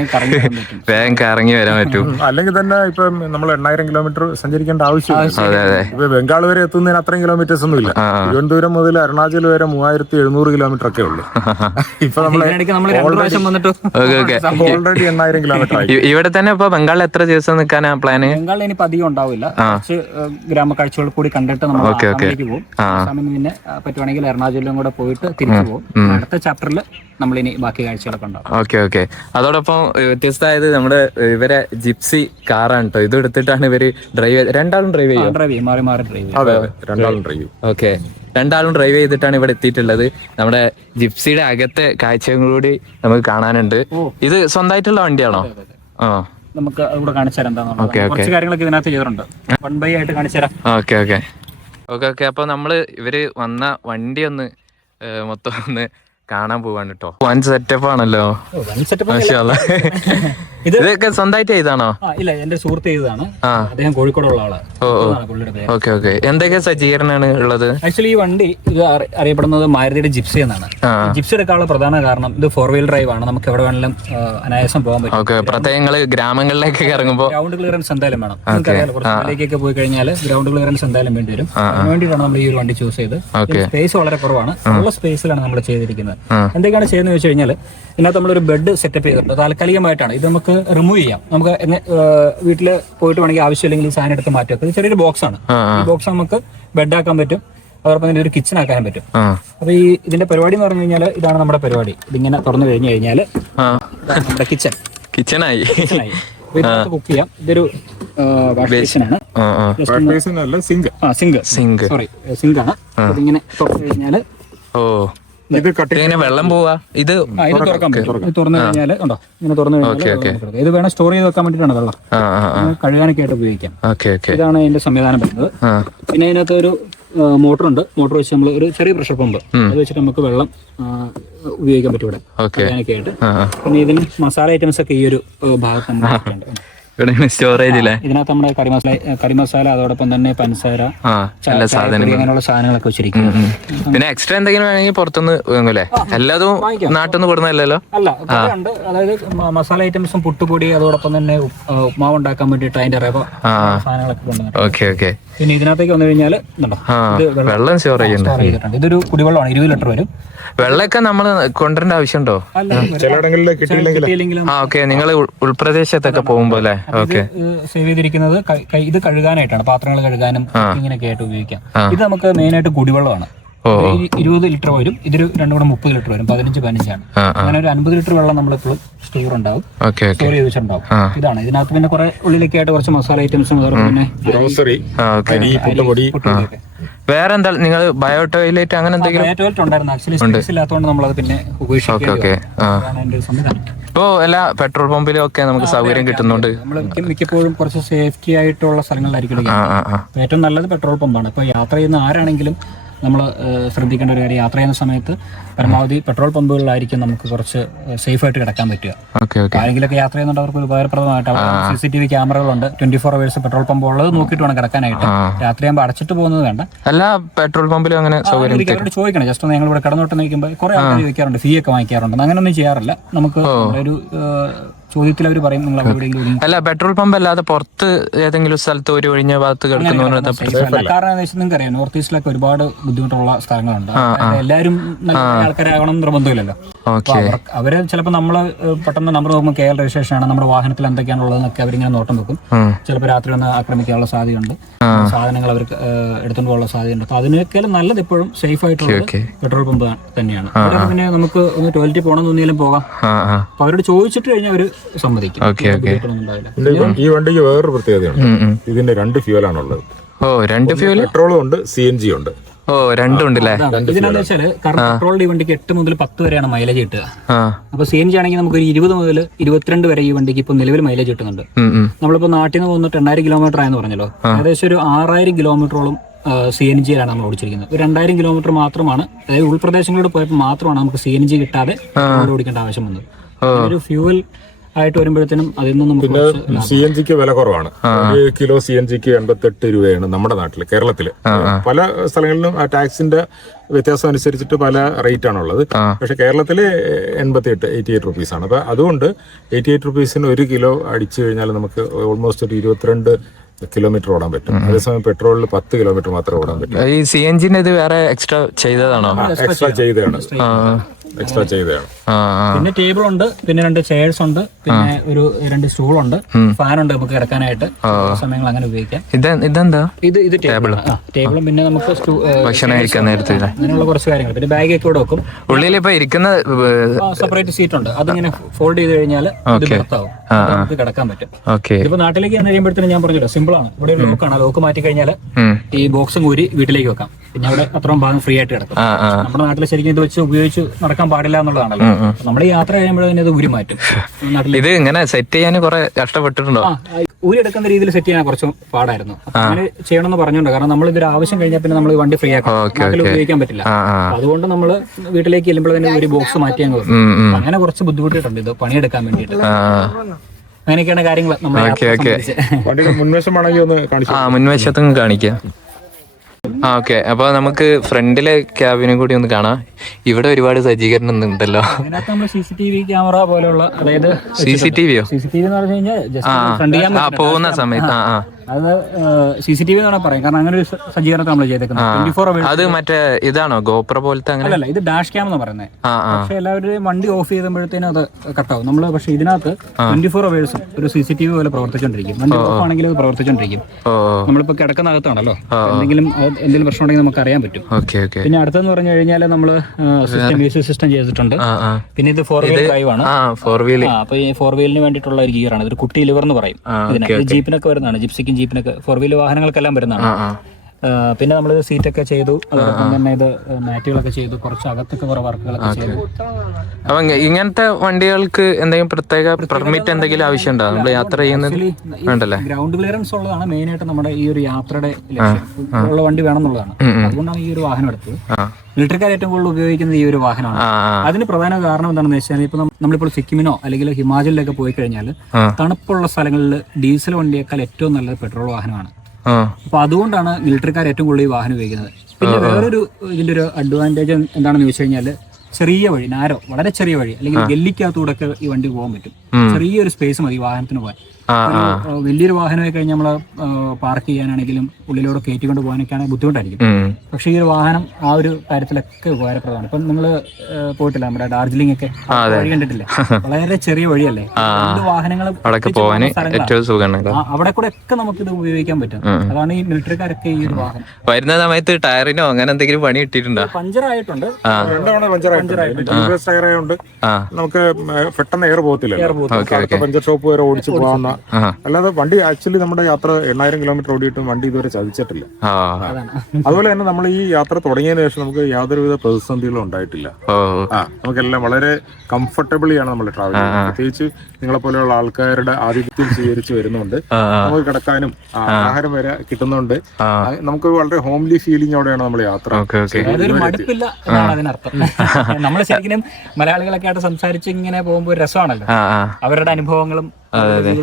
വേഗം കറങ്ങി വരാൻ പറ്റും. അല്ലെങ്കിൽ തന്നെ ഇപ്പം നമ്മൾ 8000 കിലോമീറ്റർ സഞ്ചരിക്കേണ്ട ആവശ്യമില്ല. ഇപ്പൊ ബംഗാൾ വരെ എത്തുന്നതിന് അത്രയും കിലോമീറ്റേഴ്സ് ഒന്നും ഇല്ല. തിരുവനന്തപുരം മുതൽ അരുണാചൽ വരെ 3700 കിലോമീറ്റർ ഒക്കെ ഉള്ളു. ഇപ്പൊ നമ്മൾ ഇതിനിടയ്ക്ക് നമ്മൾ 2 പ്രാവശ്യം വന്നിട്ട് ഓൾറെഡി 8000 കിലോമീറ്റർ ആയി. ഇവിടെ തന്നെ ഇപ്പൊ ബംഗാളിൽ എത്ര ദിവസം നിൽക്കാനാ പ്ലാന്? ബംഗാളിൽ ഇനിയിപ്പോ അധികം ഉണ്ടാവില്ല, കുറച്ച് ഗ്രാമക്കാഴ്ചകൾ കൂടി കണ്ടിട്ട് നമ്മൾ ആസാമിലേക്ക് പോകും. ആസാമിൽ പിന്നെ പറ്റുവാണെങ്കിൽ എറണാകുളം കൂടെ പോയിട്ട് തിരിച്ചു പോകും. അടുത്ത ചാപ്റ്ററിൽ നമ്മൾ ഇനി ബാക്കി കാഴ്ചകളൊക്കെ ഉണ്ടാവും. ഓക്കെ. അതോടൊപ്പം വ്യത്യസ്തമായത് നമ്മുടെ ഇവരെ ജിപ്സി കാറാണ് കേട്ടോ. ഇത് എടുത്തിട്ടാണ് ഇവര് രണ്ടാളും ഡ്രൈവ് ചെയ്യും, മാറി മാറി ഡ്രൈവ് അതെ രണ്ടാളും ഡ്രൈവ് ചെയ്യും. ഓക്കെ, രണ്ടാളും ഡ്രൈവ് ചെയ്തിട്ടാണ് ഇവിടെ എത്തിയിട്ടുള്ളത്. നമ്മുടെ ജിപ്സിയുടെ അകത്തെ കാഴ്ചകളൂടി നമുക്ക് കാണാനുണ്ട്. ഇത് സ്വന്തമായിട്ടുള്ള വണ്ടിയാണോ? ആ, നമുക്ക് അവിടെ കാണിച്ചു തരാം എന്താണെന്നുള്ളത്. കുറച്ച് കാര്യങ്ങളൊക്കെ ഇതിനകത്ത് ചെയ്തിട്ടുണ്ട്, 1 by ആയിട്ട് കാണിച്ചു തരാം. ഓക്കെ. അപ്പൊ നമ്മള് ഇവര് വന്ന വണ്ടി ഒന്ന് മൊത്തം ഒന്ന് കാണാൻ പോവാണ് കേട്ടോ. വൺ സെറ്റപ്പ് ആണല്ലോ. ഇതൊക്കെ സ്വന്തമായിട്ട് ചെയ്താണോ? ഇല്ല, എന്റെ സുഹൃത്ത് ചെയ്തതാണ്. അദ്ദേഹം കോഴിക്കോടുള്ള ആളാണ്. ഓക്കെ. എന്തൊക്കെ സജ്ജീകരണമാണ് ഉള്ളത്? ആക്ച്വലി ഈ വണ്ടി ഇത് അറിയപ്പെടുന്നത് മാരുതിയുടെ ജിപ്സി എന്നാണ്. ജിപ്സി എടുക്കാനുള്ള പ്രധാന കാരണം ഇത് 4-wheel ഡ്രൈവ് ആണ്. നമുക്ക് എവിടെ വേണമെങ്കിലും അനായാസം പോകാൻ പറ്റും. പ്രത്യേക ഗ്രാമങ്ങളിലേക്ക് ഇറങ്ങുമ്പോൾ ഗ്രൗണ്ട് ക്ലിയറൻസ് എന്തായാലും വേണം. കുറച്ചിലേക്കൊക്കെ പോയി കഴിഞ്ഞാൽ ഗ്രൗണ്ട് ക്ലിയറൻസ് എന്തായാലും വേണ്ടി വരും. അതിന് വേണ്ടിയിട്ടാണ് നമ്മൾ ഈ ഒരു വണ്ടി ചൂസ് ചെയ്ത്. സ്പേസ് വളരെ കുറവാണ്, ഉള്ള സ്പേസിലാണ് നമ്മൾ ചെയ്തിരിക്കുന്നത്. എന്തൊക്കെയാണ് ചെയ്യുന്നത് വെച്ച് കഴിഞ്ഞാൽ ഇതിനകത്ത് നമ്മളൊരു ബെഡ് സെറ്റപ്പ് ചെയ്തിട്ടുണ്ട്. താൽക്കാലികമായിട്ടാണ് ഇത്, നമുക്ക് റിമൂവ് ചെയ്യാം. നമുക്ക് വീട്ടിൽ പോയിട്ട് വേണമെങ്കിൽ ആവശ്യമില്ലെങ്കിൽ ഈ സാധനം എടുത്ത് മാറ്റി വെക്കും. ചെറിയൊരു ബോക്സ് ആണ്. ഈ ബോക്സ് നമുക്ക് ബെഡ് ആക്കാൻ പറ്റും, അതോടൊപ്പം തന്നെ ഒരു കിച്ചൺ ആക്കാൻ പറ്റും. അപ്പൊ ഈ ഇതിന്റെ പരിപാടി എന്ന് പറഞ്ഞു കഴിഞ്ഞാൽ ഇതാണ് നമ്മുടെ പരിപാടി. ഇതിങ്ങനെ തുറന്നു കഴിഞ്ഞു കഴിഞ്ഞാൽ നമ്മുടെ കിച്ചണായി. കുക്ക് ചെയ്യാം. ഇതൊരു വാഷ് ബേസിനാണ്, സിങ്ക് ആണ്. ഇതിങ്ങനെ തുറന്നു കഴിഞ്ഞാല് ഇത് വെള്ളം പോവാ. ഇത് തുറന്നു കഴിഞ്ഞാൽ ഉണ്ടോ, ഇങ്ങനെ തുറന്നു കഴിഞ്ഞാൽ ഇത് വേണം സ്റ്റോർ ചെയ്ത് വെക്കാൻ വേണ്ടിയിട്ടാണ് വെള്ളം, കഴുകാനൊക്കെ ആയിട്ട് ഉപയോഗിക്കാം. ഇതാണ് അതിന്റെ സംവിധാനം വരുന്നത്. പിന്നെ അതിനകത്ത് ഒരു മോട്ടറുണ്ട്. മോട്ടർ വെച്ച് നമ്മൾ ഒരു ചെറിയ പ്രഷർ പമ്പ് അത് വെച്ചിട്ട് നമുക്ക് വെള്ളം ഉപയോഗിക്കാൻ പറ്റും ഇവിടെ കഴുകാനൊക്കെ ആയിട്ട്. പിന്നെ ഇതിന് മസാല ഐറ്റംസ് ഒക്കെ ഈ ഒരു ഭാഗത്ത് നമ്മൾ സ്റ്റോറേജ് ഇതിനകത്ത് നമ്മുടെ കറി മസാല, അതോടൊപ്പം തന്നെ പഞ്ചസാര, അങ്ങനെയുള്ള സാധനങ്ങളൊക്കെ വെച്ചിരിക്കും. പിന്നെ എക്സ്ട്രാ എന്തെങ്കിലും വേണമെങ്കിൽ പുറത്തുനിന്ന് വാങ്ങൂലേ? എല്ലാതും നാട്ടിൽ കൊടുക്കുന്നല്ലോ? അല്ല, ഉണ്ട്. അതായത് മസാല ഐറ്റംസും പുട്ടുപൊടി, അതോടൊപ്പം തന്നെ ഉപ്മാവ് ഉണ്ടാക്കാൻ വേണ്ടിയിട്ട് അതിന്റെ റവ സാധനങ്ങളൊക്കെ കൊണ്ടുവന്നിട്ടുണ്ട്. പിന്നെ ഇതിനകത്തേക്ക് വന്നു കഴിഞ്ഞാൽ വെള്ളം സ്റ്റോർ ചെയ്തിട്ടുണ്ട്. ഇതൊരു കുടിവെള്ളമാണ്, 20 ലിറ്റർ വരും. വെള്ളമൊക്കെ നമ്മൾ കൊണ്ടുവരേണ്ട ആവശ്യമുണ്ടോ? ഓക്കെ, നിങ്ങൾ ഉൾപ്രദേശത്തൊക്കെ പോകുമ്പോ അല്ലേ? ഓക്കെ. സേവ് ചെയ്തിരിക്കുന്നത് ഇത് കഴുകാനായിട്ടാണ്, പാത്രങ്ങൾ കഴുകാനും ഇങ്ങനെയൊക്കെ ആയിട്ട് ഉപയോഗിക്കാം. ഇത് നമുക്ക് മെയിൻ ആയിട്ട് കുടിവെള്ളമാണ്. 20 ലിറ്റർ വരും. ഇതൊരു 2 കൂടെ 30 ലിറ്റർ വരും. 15 അങ്ങനെ ഒരു 50 ലിറ്റർ വെള്ളം നമ്മളിപ്പോൾ സ്റ്റോർ ഉണ്ടാവും, സ്റ്റോർ ചെയ്ത് വെച്ചിട്ടുണ്ടാവും. ഇതാണ് ഇതിനകത്ത്. പിന്നെ കുറെ ഉള്ളിലൊക്കെ ആയിട്ട് കുറച്ച് മസാല ഐറ്റംസും, പിന്നെ വേറെ എന്താ നിങ്ങൾ ബയോ ടോയ്ലറ്റ് അങ്ങനെ എന്തെങ്കിലും? ബയോ ടോയ്ലറ്റ് ഉണ്ടായിരുന്നു. ആക്ച്വലി സ്പേസ് ഇല്ലാത്തതുകൊണ്ട് നമ്മളത് പിന്നെ ഉപേക്ഷിക്കുകയാണ്. ഇപ്പോ എല്ലാ പെട്രോൾ പമ്പിലും ഒക്കെ നമുക്ക് സൗകര്യം കിട്ടുന്നുണ്ട്. നമ്മൾ മിക്കപ്പോഴും കുറച്ച് സേഫ്റ്റി ആയിട്ടുള്ള സ്ഥലങ്ങളിലായിരിക്കും. ഏറ്റവും നല്ലത് പെട്രോൾ പമ്പാണ്. ഇപ്പൊ യാത്ര ചെയ്യുന്ന ആരാണെങ്കിലും നമ്മൾ ശ്രദ്ധിക്കേണ്ട ഒരു കാര്യം, യാത്ര ചെയ്യുന്ന സമയത്ത് പരമാവധി പെട്രോൾ പമ്പുകളിലായിരിക്കും നമുക്ക് കുറച്ച് സേഫ് ആയിട്ട് കിടക്കാൻ പറ്റുക. ആരെങ്കിലൊക്കെ യാത്ര ചെയ്യുന്നുണ്ട് അവർക്ക് ഉപകാരപ്രദമായിട്ട് CCTV ക്യാമറകളുണ്ട്. 24 hours പെട്രോൾ പമ്പ് ഉള്ളത് നോക്കിയിട്ട് വേണം കിടക്കാനായിട്ട്. രാത്രിയാകുമ്പോൾ അടച്ചിട്ട് പോകുന്നത് വേണ്ട. എല്ലാ പെട്രോൾ പമ്പിലും അങ്ങനെ ചോദിക്കണം. ജസ്റ്റ് ഞങ്ങൾ ഇവിടെ കിടന്നോട്ട് നിൽക്കുമ്പോൾ കുറെ ആൾക്കാർ ചോദിക്കാറുണ്ട്, ഫീ ഒക്കെ വാങ്ങിക്കാറുണ്ട്. അങ്ങനെയൊന്നും ചെയ്യാറില്ല. നമുക്ക് ഒരു ചോദ്യത്തിൽ അവർ പറയും നിങ്ങൾ എവിടെയെങ്കിലും. അല്ല, പെട്രോൾ പമ്പ് അല്ലാതെ പുറത്ത് ഏതെങ്കിലും സ്ഥലത്ത് ഒരു ഒഴിഞ്ഞ ഭാഗത്ത് കിടക്കുന്നു. കാരണം നിങ്ങൾക്ക് അറിയാം, നോർത്ത് ഈസ്റ്റിലൊക്കെ ഒരുപാട് ബുദ്ധിമുട്ടുള്ള സ്ഥലങ്ങളുണ്ട്. എല്ലാവരും നല്ല ആൾക്കാരാകണം നിർബന്ധമില്ലല്ലോ. അവര് ചിലപ്പോൾ നമ്മള് പെട്ടെന്ന് നമ്പർ നോക്കുമ്പോൾ KL രജിസ്ട്രേഷൻ ആണ്, നമ്മുടെ വാഹനത്തിൽ എന്തൊക്കെയാണുള്ളതെന്നൊക്കെ അവരിങ്ങനെ നോട്ടം വെക്കും. ചിലപ്പോൾ രാത്രി വന്ന് ആക്രമിക്കാനുള്ള സാധ്യതയുണ്ട്, സാധനങ്ങൾ അവർക്ക് എടുത്തുകൊണ്ട് പോകാനുള്ള സാധ്യതയുണ്ട്. അപ്പൊ അതിനൊക്കെ നല്ലത് എപ്പോഴും സേഫ് ആയിട്ടുള്ള പെട്രോൾ പമ്പ് തന്നെയാണ്. പിന്നെ നമുക്ക് ഒന്ന് ടോയ്ലറ്റിൽ പോകണം തോന്നിയാലും പോകാം. അപ്പൊ അവരോട് ചോദിച്ചിട്ട് കഴിഞ്ഞാൽ അവര് സമ്മതിക്കും. ഈ വണ്ടിക്ക് വേറൊരു പ്രത്യേകതയാണ്, ഇതിന്റെ 2 ഫ്യൂലാണുള്ളത്. രണ്ട് ഫ്യൂൽ, പെട്രോളും ഉണ്ട്, CNG ഉണ്ട്. രണ്ടും ഉണ്ടല്ലേ? ഇതിനാന്ന് വെച്ചാൽ കാരണം പെട്രോളിന്റെ ഈ വണ്ടിക്ക് 8 മുതൽ 10 വരെയാണ് മൈലേജ് കിട്ടുക. അപ്പൊ CNG ആണെങ്കിൽ നമുക്ക് ഒരു 20 മുതൽ 22 വരെ ഈ വണ്ടിക്ക് ഇപ്പൊ നിലവിൽ മൈലേജ് കിട്ടുന്നുണ്ട്. നമ്മളിപ്പോ നാട്ടിൽ നിന്ന് പോകുന്നിട്ട് 8000 കിലോമീറ്റർ ആയെന്ന് പറഞ്ഞല്ലോ. ഏകദേശം ഒരു 6000 കിലോമീറ്ററോളം CNGയിലാണ് നമ്മൾ ഓടിച്ചിരിക്കുന്നത്. ഒരു 2000 കിലോമീറ്റർ മാത്രമാണ്, അതായത് ഉൾപ്രദേശങ്ങളിലൂടെ പോയപ്പോൾ മാത്രമാണ് നമുക്ക് CNG കിട്ടാതെ ഓടിക്കേണ്ട ആവശ്യം വന്നത്. ഒരു ഫ്യൂവൽ ആയിട്ട് വരുമ്പോഴത്തേനും അതിൽ നിന്നും പിന്നെ CNGക്ക് വില കുറവാണ്. 1 കിലോ CNGക്ക് 88 രൂപയാണ് നമ്മുടെ നാട്ടില്, കേരളത്തില്. പല സ്ഥലങ്ങളിലും ആ ടാക്സിന്റെ വ്യത്യാസം അനുസരിച്ചിട്ട് പല റേറ്റ് ആണുള്ളത്. പക്ഷെ കേരളത്തില് 88 റുപ്പീസാണ്. അപ്പൊ അതുകൊണ്ട് 88 റുപ്പീസിന് 1 കിലോ അടിച്ചു കഴിഞ്ഞാൽ നമുക്ക് ഓൾമോസ്റ്റ് ഒരു 22 കിലോമീറ്റർ ഓടാൻ പറ്റും. അതേസമയം പെട്രോളിൽ 10 കിലോമീറ്റർ മാത്രമേ ഓടാൻ പറ്റൂ. ഈ CNG ഇത് വേറെ എക്സ്ട്രാ ചെയ്തതാണോ? എക്സ്ട്രാ ചെയ്തതാണ്. പിന്നെ ടേബിൾ ഉണ്ട്, പിന്നെ 2 ചെയർസ് ഉണ്ട്, പിന്നെ 2 സ്റ്റൂളുണ്ട്, ഫാൻ ഉണ്ട് നമുക്ക് കിടക്കാനായിട്ട്. സമയങ്ങൾ അങ്ങനെ ഉപയോഗിക്കാം. ഇതെന്താ? ഇത് ടേബിളും പിന്നെ നമുക്ക് ഭക്ഷണം കഴിക്കാൻ നേരത്തെ അങ്ങനെയുള്ള കുറച്ച് കാര്യങ്ങൾ. പിന്നെ ബാഗ് ഒക്കെ ഇവിടെ വെക്കും. ഉള്ളിൽ ഇപ്പൊ ഇരിക്കുന്ന സെപ്പറേറ്റ് സീറ്റ് ഉണ്ട്, അതിങ്ങനെ ഫോൾഡ് ചെയ്ത് കഴിഞ്ഞാൽ ഇത് പുറത്താവും, നമുക്ക് കിടക്കാൻ പറ്റും. ഇപ്പൊ നാട്ടിലേക്ക് വന്നു കഴിയുമ്പോഴത്തേനും ഞാൻ പറഞ്ഞല്ലോ, സിമ്പിൾ ആണ്. ഇവിടെ ഒരു ലോക്കാണ്, ലോക്ക് മാറ്റി കഴിഞ്ഞാൽ ഈ ബോക്സും കൂരി വീട്ടിലേക്ക് വെക്കാം. പിന്നെ അവിടെ അത്രയും ഭാഗം ഫ്രീ ആയിട്ട് കിടക്കും. നമ്മുടെ നാട്ടിൽ ശരിക്കും ഇത് വെച്ച് ഉപയോഗിച്ച് നടക്കാൻ പാടില്ല എന്നുള്ളതാണല്ലോ. നമ്മൾ യാത്ര ചെയ്യുമ്പോൾ തന്നെ ഇത് ഊരി മാറ്റും. ഇത് ഇങ്ങനെ സെറ്റ് ചെയ്യാൻ കുറെ കഷ്ടപ്പെട്ടിട്ടുണ്ടോ? ഊരി എടുക്കുന്ന രീതിയിൽ സെറ്റ് ചെയ്യാൻ കുറച്ച് പാടായിരുന്നു. അങ്ങനെ ചെയ്യണമെന്ന് പറഞ്ഞുകൊണ്ട്, കാരണം നമ്മൾ ഇതൊരു ആവശ്യം കഴിഞ്ഞാൽ പിന്നെ നമ്മൾ വണ്ടി ഫ്രീ ആക്കാം, നാട്ടിൽ ഉപയോഗിക്കാൻ പറ്റില്ല. അതുകൊണ്ട് നമ്മൾ വീട്ടിലേക്ക് ചെല്ലുമ്പോൾ തന്നെ ഒരു ബോക്സ് മാറ്റി അങ്ങ് വെക്കും. അങ്ങനെ കുറച്ച് ബുദ്ധിമുട്ടിട്ടുണ്ട് ഇത് പണിയെടുക്കാൻ വേണ്ടിയിട്ട്. അങ്ങനെയൊക്കെയാണ് കാര്യങ്ങൾ. മുൻവശത്തും കാണിക്കാം. ഓക്കെ, അപ്പൊ നമുക്ക് ഫ്രണ്ടിലെ ക്യാബിനും കൂടി ഒന്ന് കാണാം. ഇവിടെ ഒരുപാട് സജ്ജീകരണം ഉണ്ടല്ലോ. അതിനകത്ത് നമ്മൾ CCTV ക്യാമറ പോലെയുള്ള, അതായത് CCTV എന്ന് പറഞ്ഞു കഴിഞ്ഞാൽ പോകുന്ന സമയത്ത് അത് CCTV എന്നാണ് പറയാം. കാരണം അങ്ങനെ ഒരു സജ്ജീകരണത്തെ നമ്മൾ ചെയ്തേക്കുന്നത് 24 hours. അത് മറ്റേ ഇതാണോ ഗോപ്ര പോലത്തെ? അല്ല, ഇത് ഡാഷ് ക്യാം എന്ന് പറയുന്നത്. പക്ഷെ എല്ലാവരും വണ്ടി ഓഫ് ചെയ്തുമ്പോഴത്തേനും അത് കട്ടാവും. നമ്മൾ പക്ഷെ ഇതിനകത്ത് 24 hours ഒരു CCTV പോലെ പ്രവർത്തിച്ചോണ്ടിരിക്കും. വണ്ടി ഓഫ് ആണെങ്കിലും അത് പ്രവർത്തിച്ചോണ്ടിരിക്കും. നമ്മളിപ്പോ കിടക്കുന്നകത്താണല്ലോ, എന്തെങ്കിലും പ്രശ്നം ഉണ്ടെങ്കിൽ നമുക്ക് അറിയാൻ പറ്റും. പിന്നെ അടുത്തെന്ന് പറഞ്ഞു കഴിഞ്ഞാൽ നമ്മള് സിസ്റ്റം ചെയ്തിട്ടുണ്ട്. പിന്നെ ഇത് 4 wheel ഡ്രൈവ് ആണ്. അപ്പൊ ഈ 4 wheelന് വേണ്ടിയിട്ടുള്ള ഒരു ഗിയർ ആണ്. ഇതൊരു കുട്ടി ലിവർ എന്ന് പറയും. ജീപ്പിനൊക്കെ വരുന്നതാണ്, ജിപ്സിക്കും ജീപ്പിനൊക്കെ 4 wheel വാഹനങ്ങൾക്കെല്ലാം വരുന്നതാണ്. പിന്നെ നമ്മൾ സീറ്റൊക്കെ ചെയ്തു, അതോടൊപ്പം തന്നെ ഇത് മാറ്റുകളൊക്കെ ചെയ്തു, കുറച്ച് അകത്തൊക്കെ കുറെ വർക്കുകളൊക്കെ ചെയ്തു. അപ്പൊ ഇങ്ങനത്തെ വണ്ടികൾക്ക് എന്തെങ്കിലും പ്രത്യേക പെർമിറ്റ് എന്തെങ്കിലും ആവശ്യമുണ്ടോ നമ്മൾ യാത്ര ചെയ്യുന്നത്? വേണ്ടല്ലേ? ഗ്രൗണ്ട് ക്ലിയറൻസ് ഉള്ളതാണ് മെയിൻ ആയിട്ട് നമ്മുടെ ഈ ഒരു യാത്രയുടെ ലക്ഷ്യം. ഉള്ള വണ്ടി വേണം എന്നുള്ളതാണ്. അതുകൊണ്ടാണ് ഈ ഒരു വാഹനം എടുത്തത്. മിലിറ്ററിക്കാർ ഏറ്റവും കൂടുതൽ ഉപയോഗിക്കുന്നത് ഈ ഒരു വാഹനമാണ്. അതിന് പ്രധാന കാരണം എന്താണെന്ന് വെച്ചാൽ, ഇപ്പൊ നമ്മളിപ്പോൾ സിക്കിമിനോ അല്ലെങ്കിൽ ഹിമാചലിലൊക്കെ പോയി കഴിഞ്ഞാൽ തണുപ്പുള്ള സ്ഥലങ്ങളിൽ ഡീസൽ വണ്ടിയേക്കാൾ ഏറ്റവും നല്ലത് പെട്രോൾ വാഹനമാണ്. അപ്പൊ അതുകൊണ്ടാണ് മിലിറ്ററിക്കാർ ഏറ്റവും കൂടുതൽ ഈ വാഹനം ഉപയോഗിക്കുന്നത്. പിന്നെ വേറൊരു ഇതിന്റെ ഒരു അഡ്വാൻറ്റേജ് എന്താണെന്ന് ചോദിച്ചു കഴിഞ്ഞാൽ, ചെറിയ വഴി, വളരെ ചെറിയ വഴി, അല്ലെങ്കിൽ ഗല്ലിക്കകത്തൂടെ ഒക്കെ ഈ വണ്ടി പോകാൻ പറ്റും. ചെറിയൊരു സ്പേസ് മതി വാഹനത്തിന് പോകാൻ. വലിയൊരു വാഹനമായി കഴിഞ്ഞാൽ നമ്മള് പാർക്ക് ചെയ്യാനാണെങ്കിലും ഉള്ളിലൂടെ കയറ്റിക്കൊണ്ട് പോകാനൊക്കെയാണെങ്കിൽ ബുദ്ധിമുട്ടായിരിക്കും. പക്ഷെ ഈ ഒരു വാഹനം ആ ഒരു കാര്യത്തിലൊക്കെ ഉപകാരപ്രദമാണ്. ഇപ്പം നിങ്ങള് പോയിട്ടില്ല, നമ്മുടെ ഡാർജിലിംഗ് ഒക്കെ വഴി കണ്ടിട്ടില്ലേ? വളരെ ചെറിയ വഴിയല്ലേ, വാഹനങ്ങൾ അവിടെ കൂടെ ഒക്കെ നമുക്ക് ഇത് ഉപയോഗിക്കാൻ പറ്റും. അതാണ് ഈ മിലിറ്ററിക്കാരൊക്കെ ഈ ഒരു വാഹനം വരുന്ന സമയത്ത് ടയറിനോ അങ്ങനെ എന്തെങ്കിലും പണി കിട്ടിയിട്ടുണ്ടോ? പഞ്ചറായിട്ടുണ്ട്, നമുക്ക് പെട്ടെന്ന് എയർ പോകത്തില്ല. പഞ്ചർ ഷോപ്പ് വരെ ഓടിച്ചു പോകാവുന്ന, അല്ലാതെ വണ്ടി ആക്ച്വലി നമ്മുടെ യാത്ര 8000 കിലോമീറ്റർ ഓടിയിട്ടും വണ്ടി ഇതുവരെ ചതിച്ചിട്ടില്ല. അതുപോലെ തന്നെ നമ്മൾ ഈ യാത്ര തുടങ്ങിയതിനു ശേഷം നമുക്ക് യാതൊരുവിധ പ്രതിസന്ധികളും ഉണ്ടായിട്ടില്ല. നമുക്കെല്ലാം വളരെ കംഫർട്ടബിളി ആണ് നമ്മൾ ട്രാവൽ ചെയ്യുന്നത്. പ്രത്യേകിച്ച് നിങ്ങളെ പോലെയുള്ള ആൾക്കാരുടെ ആതിഥ്യം സ്വീകരിച്ച് വരുന്നുണ്ട്. നമുക്ക് കിടക്കാനും ആഹാരം വരെ കിട്ടുന്നുണ്ട്. നമുക്ക് വളരെ ഹോംലി ഫീലിംഗ് അവിടെയാണ് നമ്മൾ യാത്ര. മടുപ്പില്ല എന്നാണ് അതിനർത്ഥം. നമ്മൾ ശരിക്കും മലയാളികളൊക്കെ ആയിട്ട് സംസാരിച്ച് ഇങ്ങനെ പോകുമ്പോൾ രസമാണല്ലോ, അവരുടെ അനുഭവങ്ങളും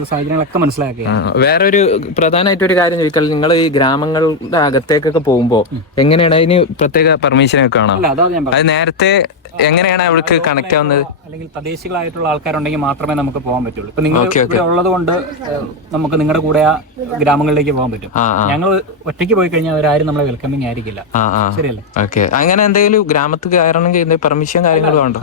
സാഹചര്യങ്ങളൊക്കെ മനസ്സിലാക്കുക. വേറൊരു പ്രധാനമായിട്ട് ഒരു കാര്യം ചോദിച്ചാൽ, നിങ്ങൾ ഈ ഗ്രാമങ്ങളുടെ അകത്തേക്കൊക്കെ പോകുമ്പോ എങ്ങനെയാണ് അതിന് പ്രത്യേക പെർമിഷൻ ഒക്കെ ആണോ? അത് നേരത്തെ എങ്ങനെയാണ് അവർക്ക് കണക്ട് ആവുന്നത്? അല്ലെങ്കിൽ തദ്ദേശികളായിട്ടുള്ള ആൾക്കാരുണ്ടെങ്കിൽ മാത്രമേ നമുക്ക് പോകാൻ പറ്റുള്ളൂ. ഇപ്പൊ നിങ്ങൾ ഇവിടെ ഉള്ളത് കൊണ്ട് നമുക്ക് നിങ്ങളുടെ കൂടെ ആ ഗ്രാമങ്ങളിലേക്ക് പോകാൻ പറ്റും. ഞങ്ങൾ ഒറ്റയ്ക്ക് പോയി കഴിഞ്ഞാൽ അവരാരും നമ്മളെ വെൽക്കമിങ് ആയിരിക്കില്ല. ശരിയല്ലേ? അങ്ങനെ എന്തെങ്കിലും ഗ്രാമത്തിൽ കയറണമെങ്കിൽ പെർമിഷൻ കാര്യങ്ങളും ഉണ്ടോ?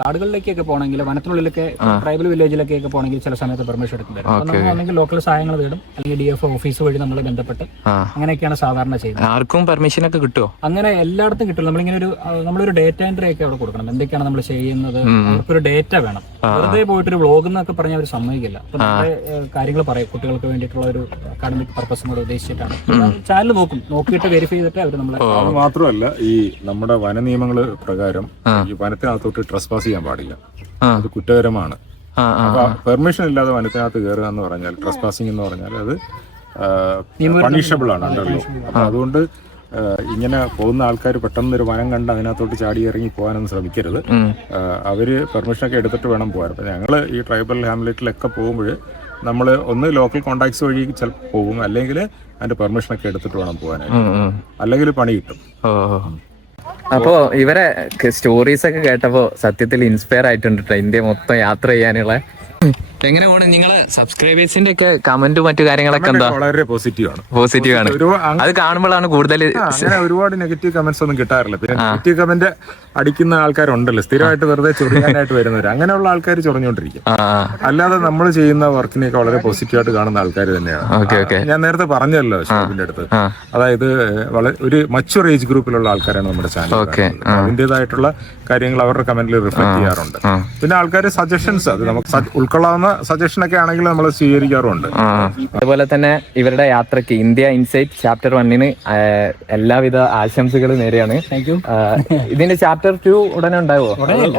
കാടുകളിലേക്കൊക്കെ പോകണമെങ്കിൽ, വനത്തിനുള്ളിലൊക്കെ ട്രൈബൽ വില്ലേജിലൊക്കെ പോകണമെങ്കിൽ ചില സമയത്ത് പെർമിഷൻ എടുക്കുന്നത്. അല്ലെങ്കിൽ ലോക്കൽ സഹായങ്ങൾ തേടും, അല്ലെങ്കിൽ DFO ഓഫീസ് വഴി നമ്മൾ ബന്ധപ്പെട്ട് അങ്ങനെയൊക്കെയാണ് സാധാരണ ചെയ്യുന്നത്. ആർക്കും പെർമിഷൻ ഒക്കെ കിട്ടുമോ? അങ്ങനെ എല്ലായിടത്തും കിട്ടില്ല. നമ്മളിങ്ങനെ നമ്മളൊരു ഡേറ്റ എൻട്രി ഒക്കെ അവിടെ കൊടുക്കണം. എന്തൊക്കെയാണ് നമ്മൾ ചെയ്യുന്നത്, അവർക്കൊരു ഡേറ്റ വേണം. വെറുതെ പോയിട്ടൊരു വ്ളോഗ് എന്നൊക്കെ പറഞ്ഞാൽ അവർ സമ്മതിക്കില്ല. അപ്പൊ നമ്മുടെ കാര്യങ്ങൾ പറയും, കുട്ടികൾക്ക് വേണ്ടിയിട്ടുള്ള ഒരു അക്കാഡമിക് പർപ്പസിനോട് ഉദ്ദേശിച്ചിട്ടാണ്. ചാനൽ നോക്കിയിട്ട് വെരിഫൈ ചെയ്തിട്ട് അവർ നമ്മളെ. മാത്രമല്ല, ഈ നമ്മുടെ വന നിയമങ്ങൾ പ്രകാരം ഈ വനത്തിനകത്തോട്ട് ട്രസ്പാസ് ചെയ്യാൻ പാടില്ല. അത് കുറ്റകരമാണ്. പെർമിഷൻ ഇല്ലാതെ വനത്തിനകത്ത് കയറുക എന്ന് പറഞ്ഞാൽ, ട്രസ്പാസിംഗ് എന്ന് പറഞ്ഞാൽ അത് പണിഷബിൾ ആണ്. അപ്പൊ അതുകൊണ്ട് ഇങ്ങനെ പോകുന്ന ആൾക്കാർ പെട്ടെന്ന് ഒരു വനം കണ്ട് അതിനകത്തോട്ട് ചാടി ഇറങ്ങി പോകാനൊന്നും ശ്രമിക്കരുത്. അവര് പെർമിഷനൊക്കെ എടുത്തിട്ട് വേണം പോകാൻ. അപ്പം ഞങ്ങൾ ഈ ട്രൈബൽ ഹാംലെറ്റിലൊക്കെ പോകുമ്പോൾ നമ്മൾ ഒന്ന് ലോക്കൽ കോണ്ടാക്ട്സ് വഴി ചിലപ്പോൾ പോകും, അല്ലെങ്കിൽ അതിന്റെ പെർമിഷനൊക്കെ എടുത്തിട്ട് വേണം പോകാനായിട്ട്, അല്ലെങ്കിൽ പണി കിട്ടും. അപ്പോ ഇവരെ സ്റ്റോറീസ് ഒക്കെ കേട്ടപ്പോ സത്യത്തിൽ ഇൻസ്പയർ ആയിട്ടുണ്ട് ഇന്ത്യ മൊത്തം യാത്ര ചെയ്യാനുള്ള. എങ്ങനെ പോണ് നിങ്ങളെ സബ്സ്ക്രൈബേഴ്സിന്റെ ഒക്കെ കമന്റും മറ്റു കാര്യങ്ങളൊക്കെ എന്താ? വളരെ പോസിറ്റീവ് ആണ്. പോസിറ്റീവ് ആണ്. അത് കാണുമ്പോഴാണ് കൂടുതൽ. അങ്ങനെ ഒരുപാട് നെഗറ്റീവ് കമന്റ്സ് ഒന്നും കിട്ടാറില്ല. പിന്നെ നെഗറ്റീവ് കമന്റ് അടിക്കുന്ന ആൾക്കാരുണ്ടല്ലോ, സ്ഥിരമായിട്ട് വെറുതെ ചൊറിയാനായിട്ട് വരുന്നവർ, അങ്ങനെയുള്ള ആൾക്കാർ ചൊറിഞ്ഞോണ്ടിരിക്കും. അല്ലാതെ നമ്മൾ ചെയ്യുന്ന വർക്കിനെയൊക്കെ വളരെ പോസിറ്റീവായിട്ട് കാണുന്ന ആൾക്കാർ തന്നെയാണ്. ഞാൻ നേരത്തെ പറഞ്ഞല്ലോ ഷോപ്പിന്റെ അടുത്ത്, അതായത് ഒരു മച്വർ ഏജ് ഗ്രൂപ്പിലുള്ള ആൾക്കാരാണ് നമ്മുടെ ചാനൽ. അതിൻ്റെതായിട്ടുള്ള കാര്യങ്ങൾ അവരുടെ കമന്റിൽ റിഫ്ലക്ട് ചെയ്യാറുണ്ട്. പിന്നെ ആൾക്കാർ സജഷൻസ്, അത് നമുക്ക് ഉൾക്കൊള്ളാവുന്ന സജഷൻ ഒക്കെ ആണെങ്കിൽ നമ്മൾ സ്വീകരിക്കാറുണ്ട്. അതുപോലെ തന്നെ ഇവരുടെ യാത്രക്ക് ഇന്ത്യ ഇൻസൈറ്റ് ചാപ്റ്റർ 1 എല്ലാവിധ ആശംസകളും നേരെയാണ്. ഇതിന്റെ ചാപ്റ്റർ 2 ഉടനെ ഉണ്ടാവുമോ?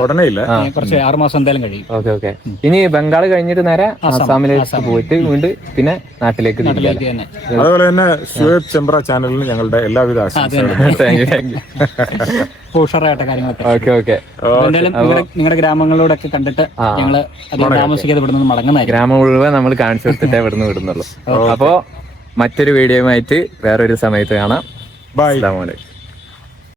ഉടനെ ഇല്ല, കുറച്ച് 6 മാസം എന്തായാലും കഴിയും. ഓക്കെ. ഇനി ബംഗാൾ കഴിഞ്ഞിട്ട് നേരെ ആസാമിലേക്ക് പോയിട്ട് വീണ്ടും പിന്നെ നാട്ടിലേക്ക് തിരിക്കാം. അതുപോലെ തന്നെ ഷുഹൈബ് ചെമ്പ്ര ചാനലിന് ഞങ്ങളുടെ എല്ലാവിധ ആശംസകളും. ഉഷാറായിട്ട് കാര്യങ്ങളൊക്കെ. ഓക്കെ. എന്തായാലും നിങ്ങളുടെ ഗ്രാമങ്ങളിലൂടെയൊക്കെ കണ്ടിട്ട് ഞങ്ങള് താമസിക്കാതെ ഇവിടുന്ന് മടങ്ങുന്നതായിരിക്കും. ഗ്രാമം മുഴുവൻ നമ്മൾ കാണിച്ചു കൊടുത്തിട്ടേ ഇവിടുന്ന് വിടുന്നുള്ളൂ. അപ്പോ മറ്റൊരു വീഡിയോയുമായിട്ട് വേറൊരു സമയത്ത് കാണാം. ബൈ. അസ്സലാമു അലൈക്കും.